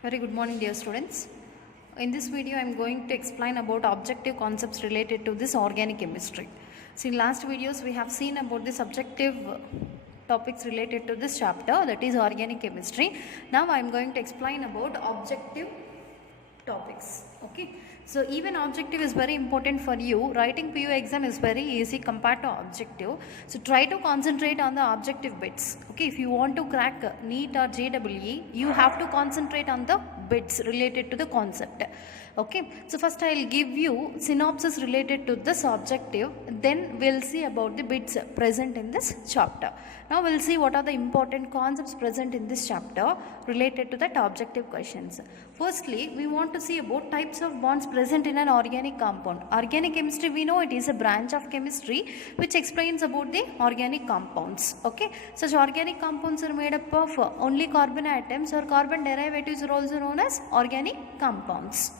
Very good morning, dear students. In this video, I am going to explain about objective concepts related to this organic chemistry. So, in last videos, we have seen about the subjective topics related to this chapter, that is organic chemistry. Now, I am going to explain about objective topics. Okay. So, even objective is very important for you. Writing PU exam is very easy compared to objective. So, try to concentrate on the objective bits. Okay. If you want to crack NEET or JEE, you have to concentrate on the bits related to the concept. Okay. So, first I will give you synopsis related to this objective. Then we will see about the bits present in this chapter. Now, we will see what are the important concepts present in this chapter related to that objective questions. Firstly, we want to see about types of bonds present in an organic compound. Organic chemistry, we know it is a branch of chemistry which explains about the organic compounds. Okay, such organic compounds are made up of only carbon atoms or carbon derivatives are also known as organic compounds.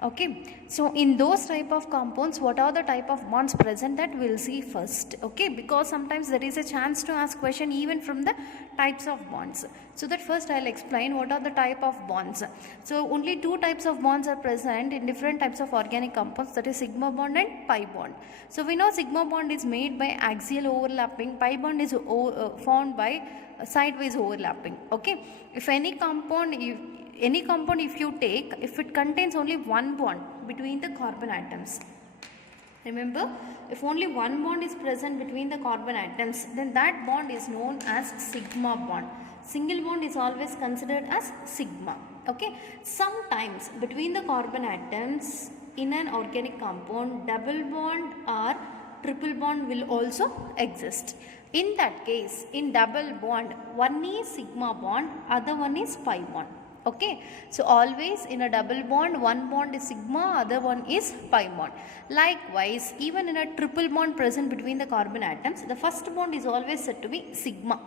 Okay, so in those type of compounds, what are the type of bonds present, that we will see first. Okay, because sometimes there is a chance to ask question even from the types of bonds. So that first I will explain what are the type of bonds. So only two types of bonds are present in different types of organic compounds, that is sigma bond and pi bond. So we know sigma bond is made by axial overlapping, pi bond is formed by sideways overlapping. Okay, if any compound if you take, if it contains only one bond between the carbon atoms, remember, if only one bond is present between the carbon atoms, then that bond is known as sigma bond. Single bond is always considered as sigma. Okay, sometimes between the carbon atoms in an organic compound, double bond or triple bond will also exist. In that case, in double bond, one is sigma bond, other one is pi bond. Okay, so always in a double bond, one bond is sigma, other one is pi bond. Likewise, even in a triple bond present between the carbon atoms, the first bond is always said to be sigma.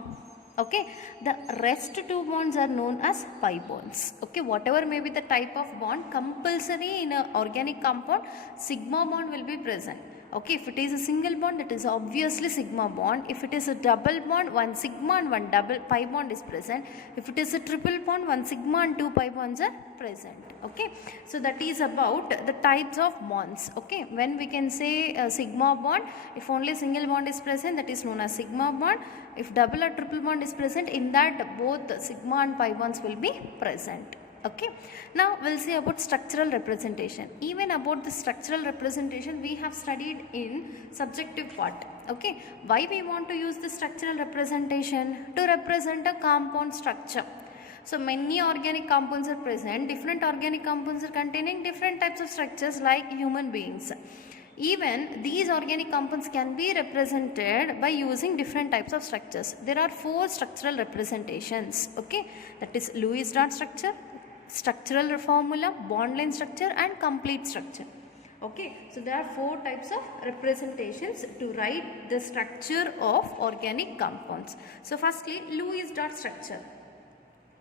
Okay, the rest two bonds are known as pi bonds. Okay, whatever may be the type of bond, compulsory in an organic compound, sigma bond will be present. Okay, if it is a single bond, it is obviously sigma bond. If it is a double bond, one sigma and one double pi bond is present. If it is a triple bond, one sigma and two pi bonds are present. Okay, so that is about the types of bonds. Okay, when we can say a sigma bond, if only single bond is present, that is known as sigma bond. If double or triple bond is present, in that both sigma and pi bonds will be present. Okay, now we'll see about structural representation. Even about the structural representation we have studied in subjective part. Okay, why we want to use the structural representation? To represent a compound structure. So many organic compounds are present. Different organic compounds are containing different types of structures like human beings. Even these organic compounds can be represented by using different types of structures. There are four structural representations. Okay, that is Lewis dot structure, structural formula, bond line structure and complete structure. Okay, so there are four types of representations to write the structure of organic compounds. So firstly, Lewis dot structure.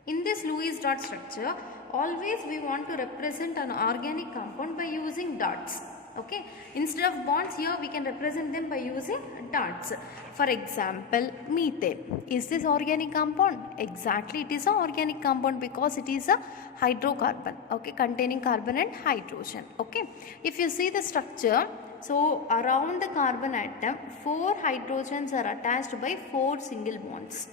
In this Lewis dot structure, always we want to represent an organic compound by using dots. Okay, instead of bonds, here we can represent them by using dots. For example, methane. Is this organic compound? Exactly, it is an organic compound because it is a hydrocarbon. Okay, containing carbon and hydrogen. Okay, if you see the structure, so around the carbon atom, 4 hydrogens are attached by 4 single bonds.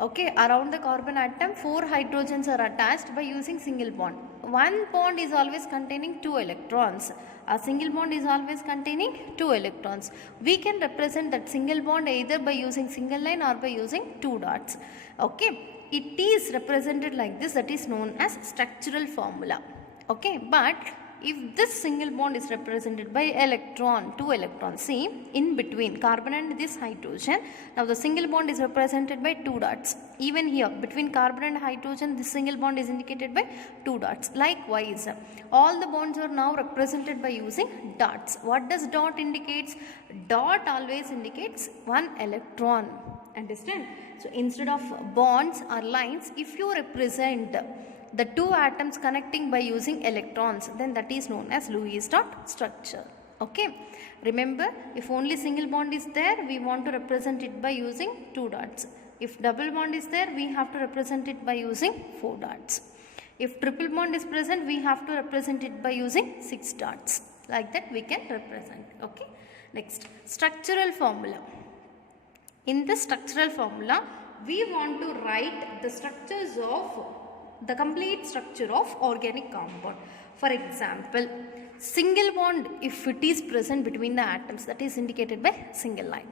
Okay, around the carbon atom, 4 hydrogens are attached by using single bond. One bond is always containing 2 electrons. A single bond is always containing 2 electrons. We can represent that single bond either by using single line or by using 2 dots. Okay, it is represented like this, that is known as structural formula. Okay, but if this single bond is represented by electron, 2 electrons, see in between carbon and this hydrogen, now the single bond is represented by 2 dots. Even here between carbon and hydrogen, this single bond is indicated by 2 dots. Likewise, all the bonds are now represented by using dots. What does dot indicates? Dot always indicates 1 electron. Understand? So instead of bonds or lines, if you represent the two atoms connecting by using electrons, then that is known as Lewis dot structure. Okay, remember, if only single bond is there, we want to represent it by using 2 dots. If double bond is there, we have to represent it by using 4 dots. If triple bond is present, we have to represent it by using 6 dots. Like that we can represent. Okay. Next, structural formula. In the structural formula, we want to write the structures of the complete structure of organic compound. For example, single bond, if it is present between the atoms, that is indicated by single line.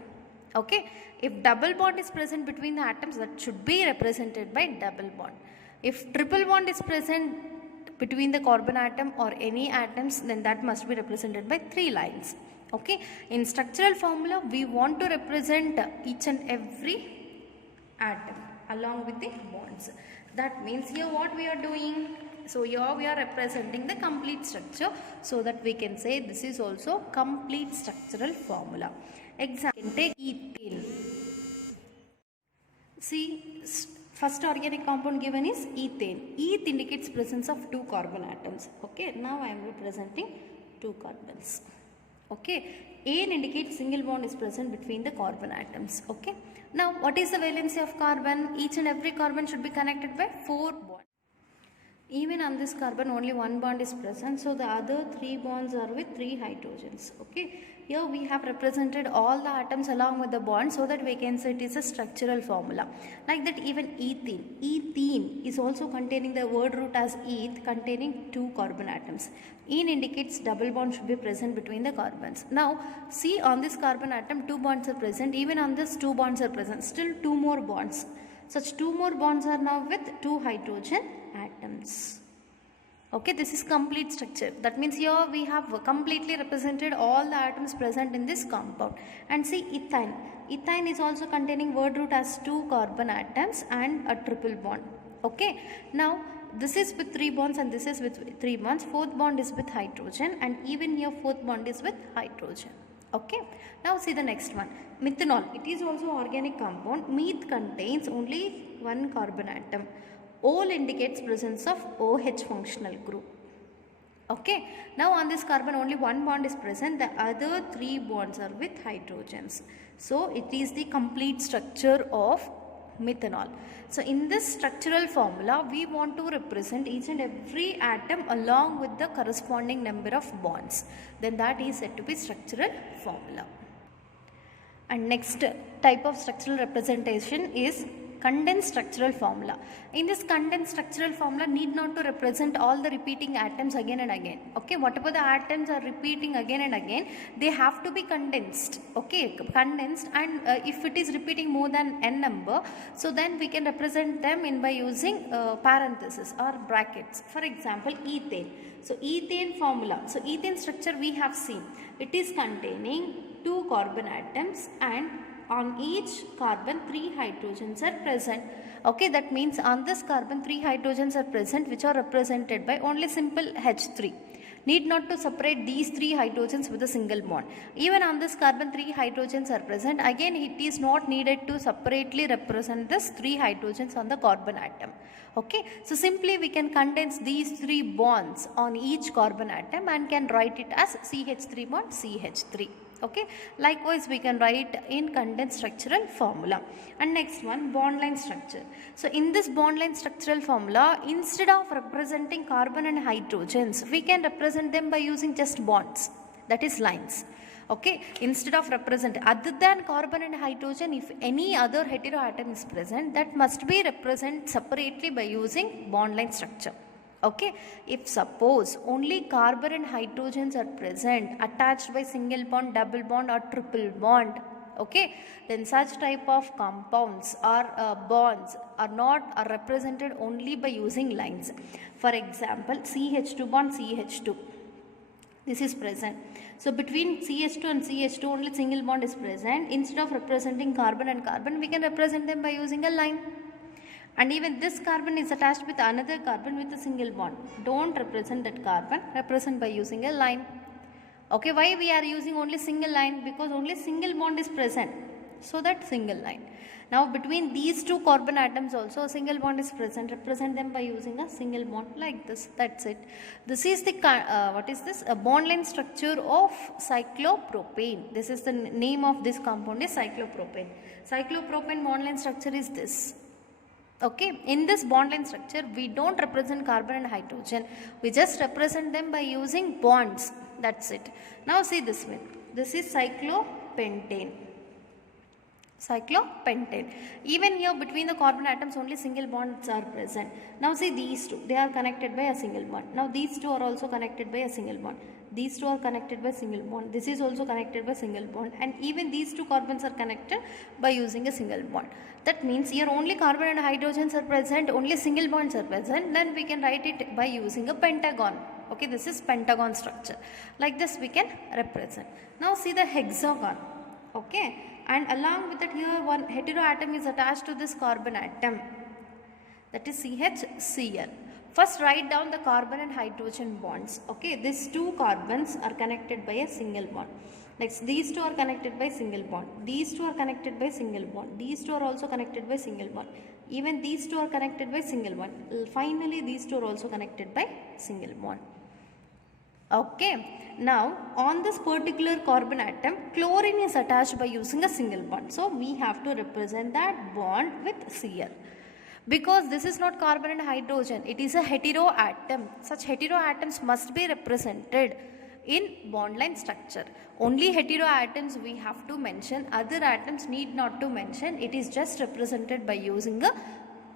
Okay. If double bond is present between the atoms, that should be represented by double bond. If triple bond is present between the carbon atom or any atoms, then that must be represented by 3 lines. Okay. In structural formula, we want to represent each and every atom along with the bonds. That means here what we are doing? So here we are representing the complete structure, so that we can say this is also complete structural formula. Example, take ethane. See, first organic compound given is ethane. Eth indicates presence of 2 carbon atoms. Okay, now I am representing 2 carbons. Okay, ane indicates single bond is present between the carbon atoms. Okay, now what is the valency of carbon? Each and every carbon should be connected by 4 bonds. Even on this carbon only 1 bond is present, so the other 3 bonds are with 3 hydrogens. Okay, here we have represented all the atoms along with the bond, so that we can say it is a structural formula. Like that, even ethene. Ethene is also containing the word root as eth, containing 2 carbon atoms. Ene indicates double bond should be present between the carbons. Now see, on this carbon atom 2 bonds are present, even on this 2 bonds are present, still 2 more bonds. Such 2 more bonds are now with 2 hydrogen atoms. Okay, this is complete structure. That means here we have completely represented all the atoms present in this compound. And see, ethane. Ethane is also containing word root as 2 carbon atoms and a triple bond. Okay, now this is with 3 bonds and this is with 3 bonds. 4th bond is with hydrogen, and even here 4th bond is with hydrogen. Okay, now see the next one, methanol. It is also organic compound. Meth contains only 1 carbon atom. Ol indicates presence of OH functional group. Okay, now on this carbon only 1 bond is present, the other 3 bonds are with hydrogens. So it is the complete structure of methanol. So in this structural formula, we want to represent each and every atom along with the corresponding number of bonds. Then that is said to be structural formula. And next type of structural representation is condensed structural formula. In this condensed structural formula, need not to represent all the repeating atoms again and again. Okay, whatever the atoms are repeating again and again, they have to be condensed. Okay, condensed, and if it is repeating more than n number, so then we can represent them in by using parentheses or brackets. For example, ethane. So ethane formula. So ethane structure we have seen. It is containing 2 carbon atoms, and on each carbon 3 hydrogens are present. Okay, that means on this carbon 3 hydrogens are present, which are represented by only simple H3. Need not to separate these 3 hydrogens with a single bond. Even on this carbon 3 hydrogens are present. Again, it is not needed to separately represent this 3 hydrogens on the carbon atom. Okay, so simply we can condense these 3 bonds on each carbon atom and can write it as CH3 bond CH3. Okay, likewise we can write in condensed structural formula. And next one, bond line structure. So in this bond line structural formula, instead of representing carbon and hydrogens, we can represent them by using just bonds, that is lines. Okay, instead of represent other than carbon and hydrogen, if any other heteroatom is present, that must be represented separately by using bond line structure. Okay, if suppose only carbon and hydrogens are present attached by single bond, double bond or triple bond, okay, then such type of compounds or bonds are represented only by using lines. For example, CH2 bond CH2, this is present. So between CH2 and CH2 only single bond is present. Instead of representing carbon and carbon, we can represent them by using a line. And even this carbon is attached with another carbon with a single bond. Don't represent that carbon, represent by using a line. Okay, why we are using only single line? Because only single bond is present. So that single line. Now between these 2 carbon atoms also a single bond is present. Represent them by using a single bond like this. That's it. This is the what is this? A bond line structure of cyclopropane. This is the name of this compound is cyclopropane. Cyclopropane bond line structure is this. Okay, in this bond line structure, we don't represent carbon and hydrogen. We just represent them by using bonds. That's it. Now see this one. This is cyclopentane. Cyclopentane. Even here between the carbon atoms only single bonds are present. Now see these two. They are connected by a single bond. Now these two are also connected by a single bond. These two are connected by single bond. This is also connected by single bond. And even these two carbons are connected by using a single bond. That means here only carbon and hydrogens are present. Only single bonds are present. Then we can write it by using a pentagon. Okay, this is pentagon structure. Like this we can represent. Now see the hexagon. Okay, and along with it here one heteroatom is attached to this carbon atom, that is CHCl. First write down the carbon and hydrogen bonds. Okay, these two carbons are connected by a single bond. Next, these two are connected by single bond. These two are connected by single bond. These two are also connected by single bond. Even these two are connected by single bond. Finally, these two are also connected by single bond. Okay, now on this particular carbon atom, chlorine is attached by using a single bond. So we have to represent that bond with Cl. Because this is not carbon and hydrogen, it is a heteroatom. Such heteroatoms must be represented in bond line structure. Only heteroatoms we have to mention, other atoms need not to mention. It is just represented by using a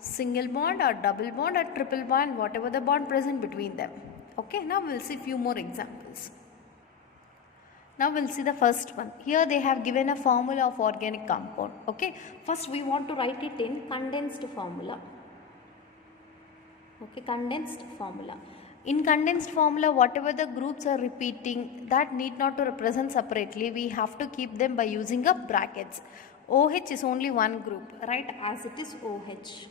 single bond or double bond or triple bond, whatever the bond present between them. Okay, now we will see few more examples. Now we will see the first one. Here they have given a formula of organic compound. Okay, first we want to write it in condensed formula. Okay, condensed formula. In condensed formula, whatever the groups are repeating, that need not to represent separately. We have to keep them by using a brackets. OH is only one group, right, as it is OH.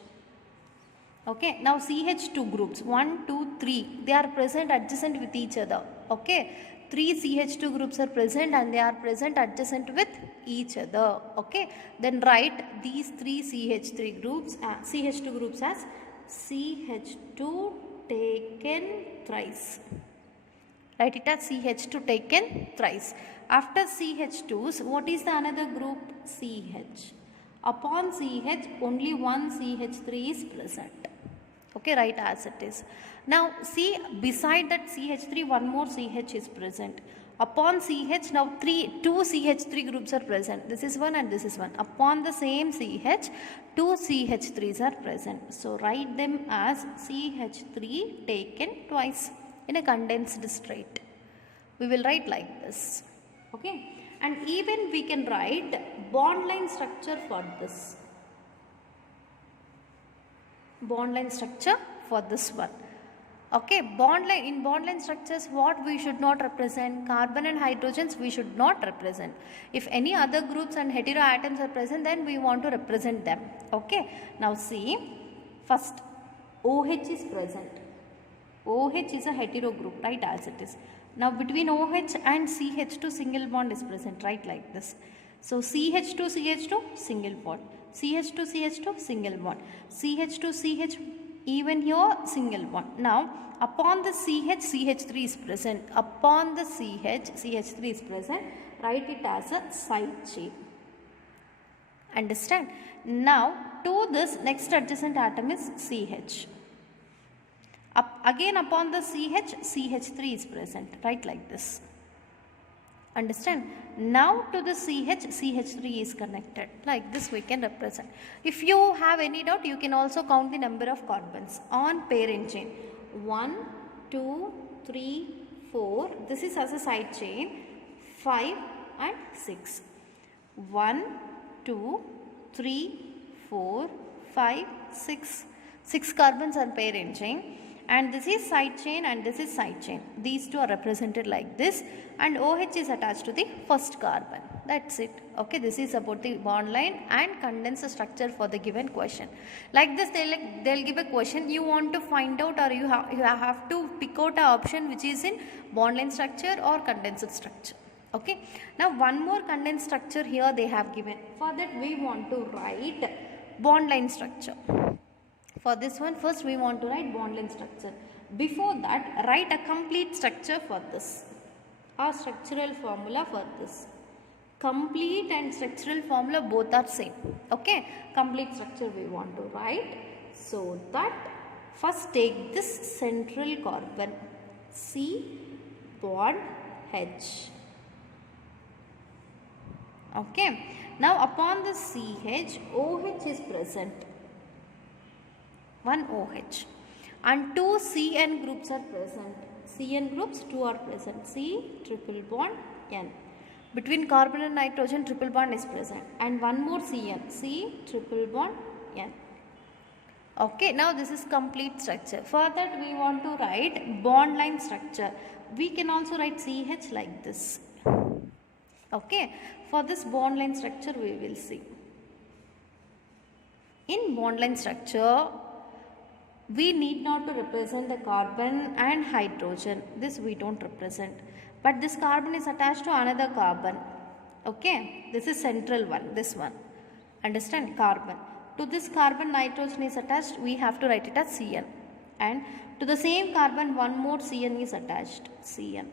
Okay, now CH2 groups, 1, 2, 3, they are present adjacent with each other. Okay, 3 CH2 groups are present and they are present adjacent with each other. Okay, then write these 3 CH2 groups as CH2 taken thrice. Write it as CH2 taken thrice. After CH2s, what is the another group? CH. Upon CH, only one CH3 is present. Okay, write as it is. Now see, beside that CH3, one more CH is present. Upon CH, now two CH3 groups are present. This is one and this is one. Upon the same CH, two CH3s are present. So write them as CH3 taken twice in a condensed state. We will write like this. Okay, and even we can write bond line structure for this. Bond line structure for this one. Okay, in bond line structures, what we should not represent? Carbon and hydrogens we should not represent. If any other groups and heteroatoms are present, then we want to represent them. Okay, now see, first OH is present. OH is a hetero group, right, as it is. Now between OH and CH2 single bond is present, right, like this. So CH2 single bond. CH2 single bond. CH2 even here single bond. Now upon the CH, CH3 is present. Upon the CH, CH3 is present. Write it as a side chain. Understand? Now to this next adjacent atom is CH. Again upon the CH, CH3 is present. Right, like this. Understand? Now to the CH, CH3 is connected. Like this we can represent. If you have any doubt, you can also count the number of carbons on parent chain. 1, 2, 3, 4. This is as a side chain. 5 and 6. 1, 2, 3, 4, 5, 6. 6 carbons are parent chain. And this is side chain and this is side chain. These two are represented like this, and OH is attached to the first carbon. That's it. Okay, this is about the bond line and condensed structure for the given question. Like this, they'll give a question. You want to find out, or you have to pick out an option which is in bond line structure or condensed structure. Okay. Now one more condensed structure here they have given. For that we want to write bond line structure. For this one, first we want to write bond line structure. Before that, write a complete structure for this. A structural formula for this. complete and structural formula both are same. Okay, complete structure we want to write. So that first take this central carbon C bond H. Okay, now upon the CH, OH is present, one OH, and two CN groups are present. CN groups, two are present, C triple bond N. Between carbon and nitrogen, triple bond is present, and one more CN, C triple bond N. Okay, now this is complete structure. For that we want to write bond line structure. We can also write CH like this. Okay, for this bond line structure we will see. In bond line structure, we need not to represent the carbon and hydrogen. This we don't represent. But this carbon is attached to another carbon. Okay, this is central one, this one. Understand? Carbon. To this carbon, nitrogen is attached. We have to write it as Cn. And to the same carbon, one more Cn is attached. Cn.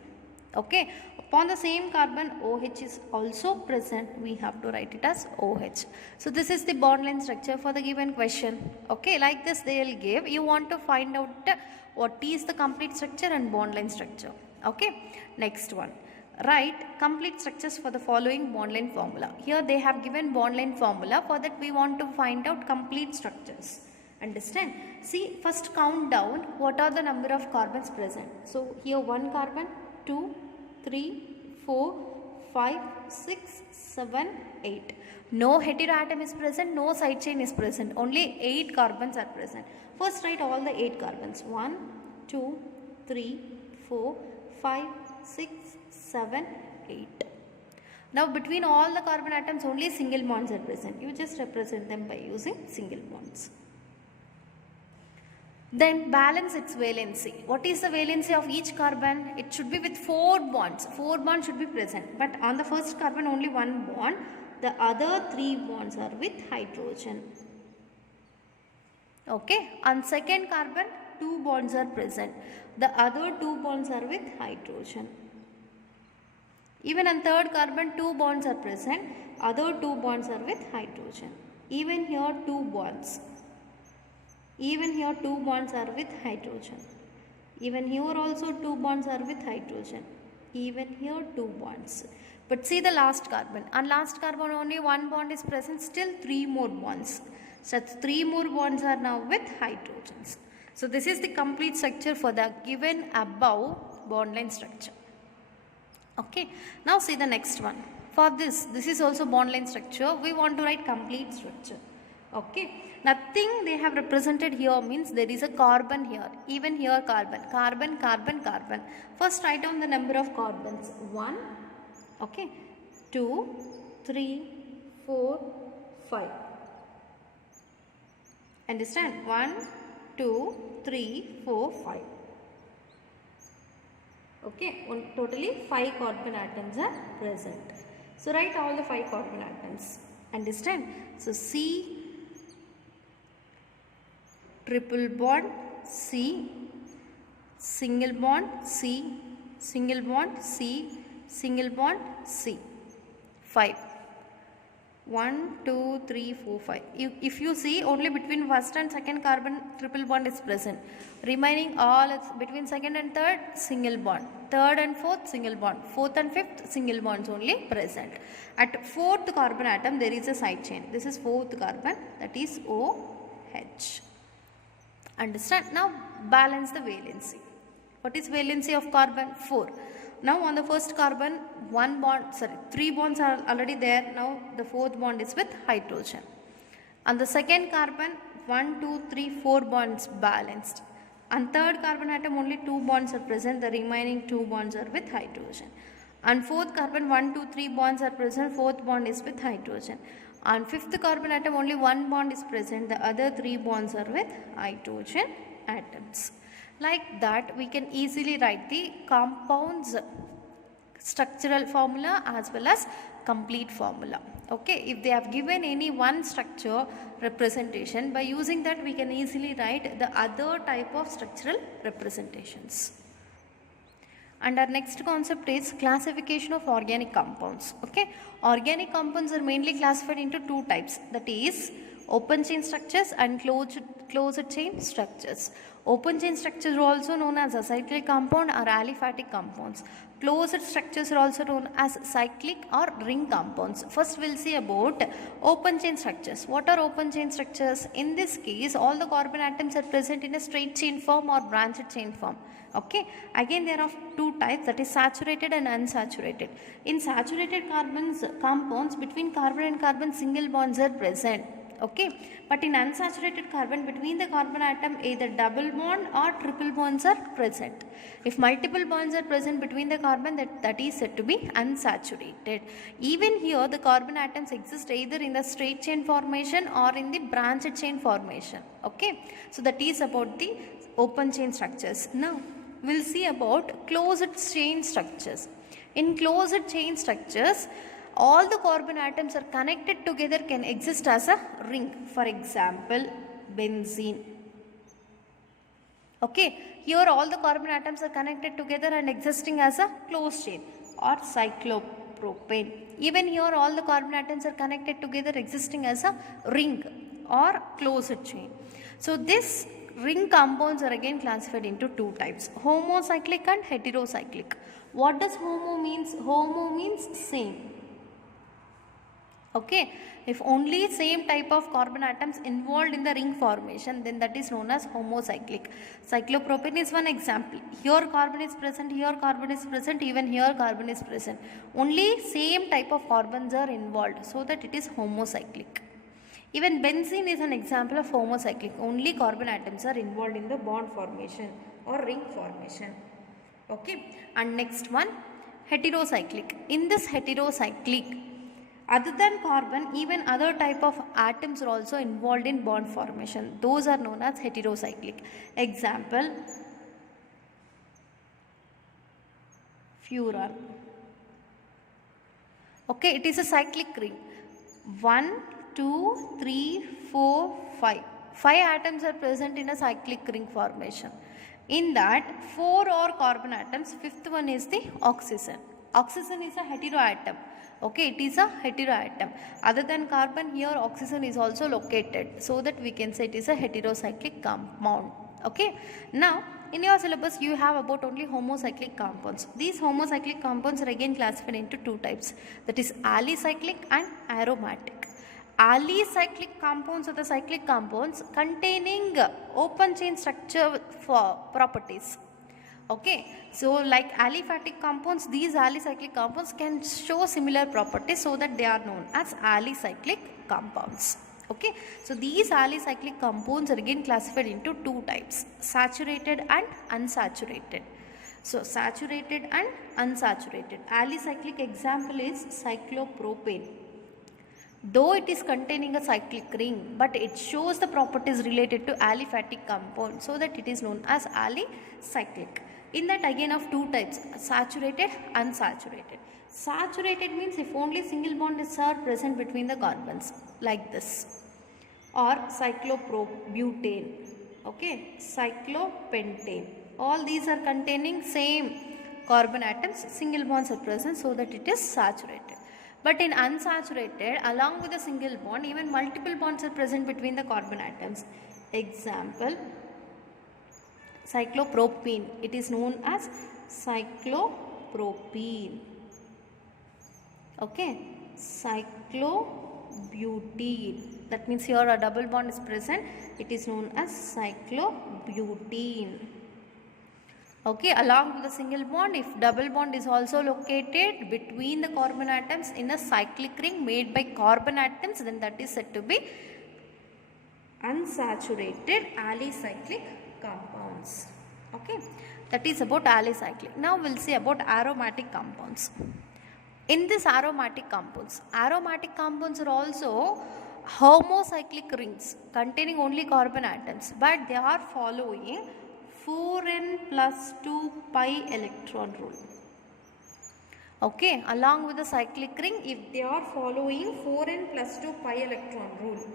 Okay. Upon the same carbon, OH is also present. We have to write it as OH. So this is the bond line structure for the given question. Okay, like this they will give. You want to find out what is the complete structure and bond line structure. Okay, next one. Write complete structures for the following bond line formula. Here they have given bond line formula. For that we want to find out complete structures. Understand? See, first count down what are the number of carbons present. So here 1 carbon, 2, 3, 4, 5, 6, 7, 8. No heteroatom is present, no side chain is present. Only 8 carbons are present. First write all the 8 carbons. 1, 2, 3, 4, 5, 6, 7, 8. Now between all the carbon atoms only single bonds are present. You just represent them by using single bonds. Then balance its valency. What is the valency of each carbon? It should be with 4 bonds. 4 bonds should be present. But on the first carbon only 1 bond. The other 3 bonds are with hydrogen. Okay. On second carbon 2 bonds are present. The other 2 bonds are with hydrogen. Even on third carbon 2 bonds are present. Other 2 bonds are with hydrogen. Even here 2 bonds. Even here 2 bonds are with hydrogen. Even here also 2 bonds are with hydrogen. Even here 2 bonds. But see the last carbon. On last carbon only 1 bond is present. Still 3 more bonds. So 3 more bonds are now with hydrogens. So this is the complete structure for the given above bond line structure. Okay. Now see the next one. For this is also bond line structure. We want to write complete structure. Okay. Nothing they have represented here means there is a carbon here. Even here carbon. Carbon, carbon, carbon. First write down the number of carbons. 1, okay, 2, 3, 4, 5. Understand? 1, 2, 3, 4, 5. Okay, totally 5 carbon atoms are present. So write all the 5 carbon atoms. Understand? So C triple bond C, single bond C, single bond C, single bond C. 5. 1, 2, 3, 4, 5. If you see, only between first and second carbon triple bond is present. Remaining all between second and third single bond. Third and fourth single bond. Fourth and fifth single bonds only present. At fourth carbon atom there is a side chain. This is fourth carbon, that is OH. Understand? Now balance the valency. What is valency of carbon? 4. Now on the first carbon 3 bonds are already there. Now the fourth bond is with hydrogen. On the second carbon 1, 2, 3, 4 bonds balanced. On third carbon atom only 2 bonds are present. The remaining 2 bonds are with hydrogen. On fourth carbon 1, 2, 3 bonds are present. Fourth bond is with hydrogen. On fifth carbon atom only 1 bond is present. The other 3 bonds are with hydrogen atoms. Like that we can easily write the compounds structural formula as well as complete formula. Okay, if they have given any one structure representation, by using that we can easily write the other type of structural representations. And our next concept is classification of organic compounds. Okay, organic compounds are mainly classified into two types, that is open chain structures and closed chain structures. Open chain structures are also known as acyclic compound or aliphatic compounds. Closed structures are also known as cyclic or ring compounds. First we'll see about open chain structures. What are open chain structures? In this case, all the carbon atoms are present in a straight chain form or branched chain form. Okay, again there are two types, that is saturated and unsaturated. In saturated compounds, between carbon and carbon single bonds are present. Okay, but in unsaturated carbon, between the carbon atom either double bond or triple bonds are present. If multiple bonds are present between the carbon, that is said to be unsaturated. Even here the carbon atoms exist either in the straight chain formation or in the branched chain formation. Okay, so that is about the open chain structures. Now we'll see about closed chain structures. In closed chain structures, all the carbon atoms are connected together, can exist as a ring. For example, benzene. Okay, here all the carbon atoms are connected together and existing as a closed chain, or cyclopropane. Even here all the carbon atoms are connected together existing as a ring or closed chain. So this ring compounds are again classified into two types, homocyclic and heterocyclic. What does homo means? Homo means same. Okay, if only same type of carbon atoms involved in the ring formation, then that is known as homocyclic. Cyclopropane is one example. Here carbon is present, here carbon is present, even here carbon is present. Only same type of carbons are involved, so that it is homocyclic. Even benzene is an example of homocyclic. Only carbon atoms are involved in the bond formation or ring formation. Okay, and next one, heterocyclic. In this heterocyclic, other than carbon, even other type of atoms are also involved in bond formation. Those are known as heterocyclic. Example, furan. Okay, it is a cyclic ring. 1, 2, 3, 4, 5. 5 atoms are present in a cyclic ring formation. In that, 4 are carbon atoms, fifth one is the oxygen. Oxygen is a heteroatom. Okay, it is a heteroatom. Other than carbon, here oxygen is also located, so that we can say it is a heterocyclic compound. Okay, now in your syllabus you have about only homocyclic compounds. These homocyclic compounds are again classified into two types, that is alicyclic and aromatic. Alicyclic compounds are the cyclic compounds containing open chain structure for properties. Okay, so like aliphatic compounds, these alicyclic compounds can show similar properties, so that they are known as alicyclic compounds. Okay, so these alicyclic compounds are again classified into two types, saturated and unsaturated. So saturated and unsaturated. Alicyclic example is cyclopropane. Though it is containing a cyclic ring, but it shows the properties related to aliphatic compound, so that it is known as alicyclic. In that again of two types, saturated, unsaturated. Saturated means if only single bonds are present between the carbons, like this, or cyclopropane, okay, cyclopentane. All these are containing same carbon atoms, single bonds are present, so that it is saturated. But in unsaturated, along with a single bond, even multiple bonds are present between the carbon atoms. Example, cyclopropene. It is known as cyclopropene. Okay, cyclobutene. That means here a double bond is present. It is known as cyclobutene. Okay, along with the single bond, if double bond is also located between the carbon atoms in a cyclic ring made by carbon atoms, then that is said to be unsaturated alicyclic compounds. Okay, that is about alicyclic. Now we'll see about aromatic compounds. In this aromatic compounds are also homocyclic rings containing only carbon atoms, but they are following 4n plus 2 pi electron rule. Okay, along with the cyclic ring, if they are following 4n plus 2 pi electron rule,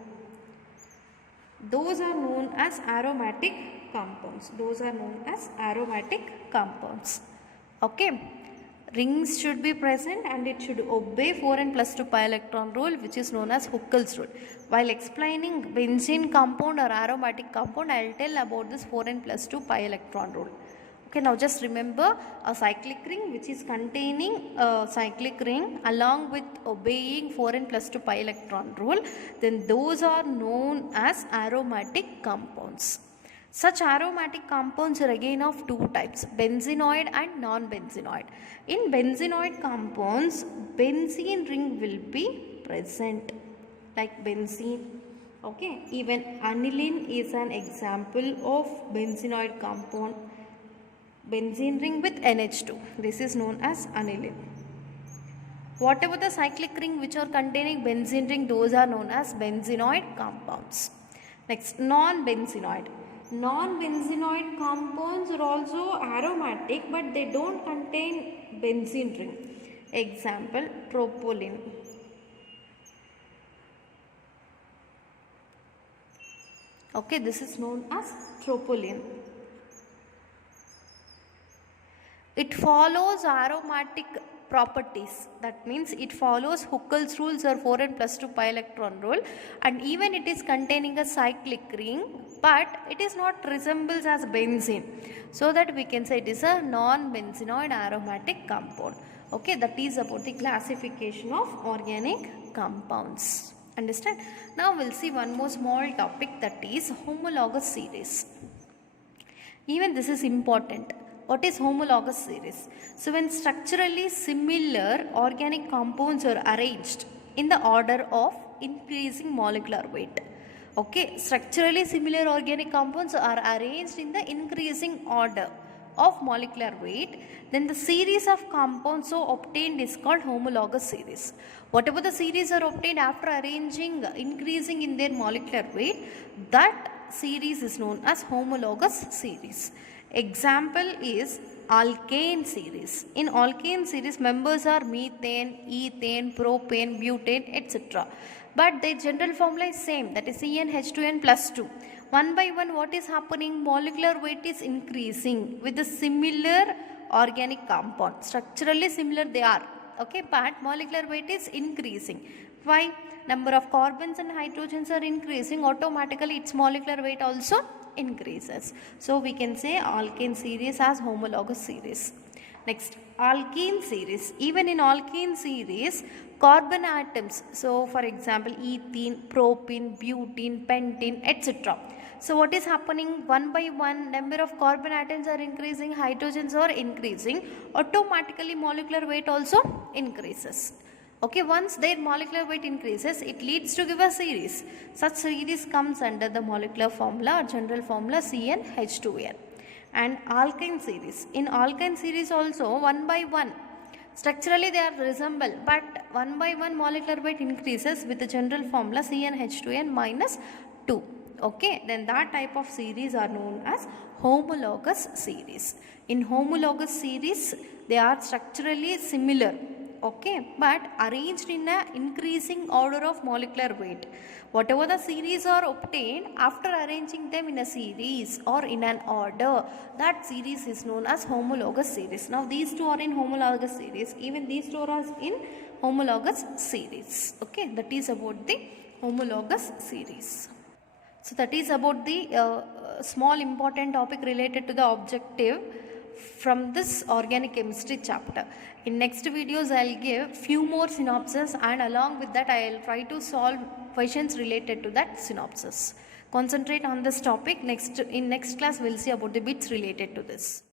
those are known as aromatic compounds. Those are known as aromatic compounds. Okay, rings should be present and it should obey 4n plus 2 pi electron rule, which is known as Huckel's rule. While explaining benzene compound or aromatic compound, I will tell about this 4n plus 2 pi electron rule. Okay, now just remember a cyclic ring which is containing a cyclic ring along with obeying 4n plus 2 pi electron rule, then those are known as aromatic compounds. Such aromatic compounds are again of two types, benzenoid and non-benzenoid. In benzenoid compounds, benzene ring will be present, like benzene. Okay, even aniline is an example of benzenoid compound. Benzene ring with NH2. This is known as aniline. Whatever the cyclic ring which are containing benzene ring, those are known as benzenoid compounds. Next, non-benzenoid. Non-benzenoid compounds are also aromatic, but they don't contain benzene ring. Example, propylene. Okay, this is known as propylene. It follows aromatic properties. That means it follows Huckel's rules or 4n plus 2 pi electron rule, and even it is containing a cyclic ring, but it is not resembles as benzene. So that we can say it is a non-benzenoid aromatic compound. Okay, that is about the classification of organic compounds. Understand? Now we'll see one more small topic, that is homologous series. Even this is important. What is homologous series? So when structurally similar organic compounds are arranged in the order of increasing molecular weight. Okay, structurally similar organic compounds are arranged in the increasing order of molecular weight, then the series of compounds so obtained is called homologous series. Whatever the series are obtained after arranging increasing in their molecular weight, that series is known as homologous series. Example is alkane series. In alkane series, members are methane, ethane, propane, butane, etc. But their general formula is same, that is CnH2n plus 2. One by one, what is happening? Molecular weight is increasing with the similar organic compound. Structurally similar they are, okay, but molecular weight is increasing. Why? Number of carbons and hydrogens are increasing, automatically its molecular weight also increases. So we can say alkane series as homologous series. Next, alkene series. Even in alkene series, carbon atoms, so for example ethene, propene, butene, pentene, etc. So what is happening? One by one, number of carbon atoms are increasing, hydrogens are increasing, automatically molecular weight also increases. Okay, once their molecular weight increases, it leads to give a series. Such series comes under the molecular formula or general formula CnH2n. And alkyne series. In alkyne series also, one by one, structurally they are resemble, but one by one molecular weight increases with the general formula CnH2n minus 2. Okay, then that type of series are known as homologous series. In homologous series, they are structurally similar, okay, but arranged in a increasing order of molecular weight. Whatever the series are obtained after arranging them in a series or in an order, that series is known as homologous series. Now these two are in homologous series, even these two are in homologous series. Okay, that is about the homologous series. So that is about the small important topic related to the objective from this organic chemistry chapter. In next videos I will give few more synopses, and along with that I will try to solve questions related to that synopsis. Concentrate on this topic. In next class we will see about the bits related to this.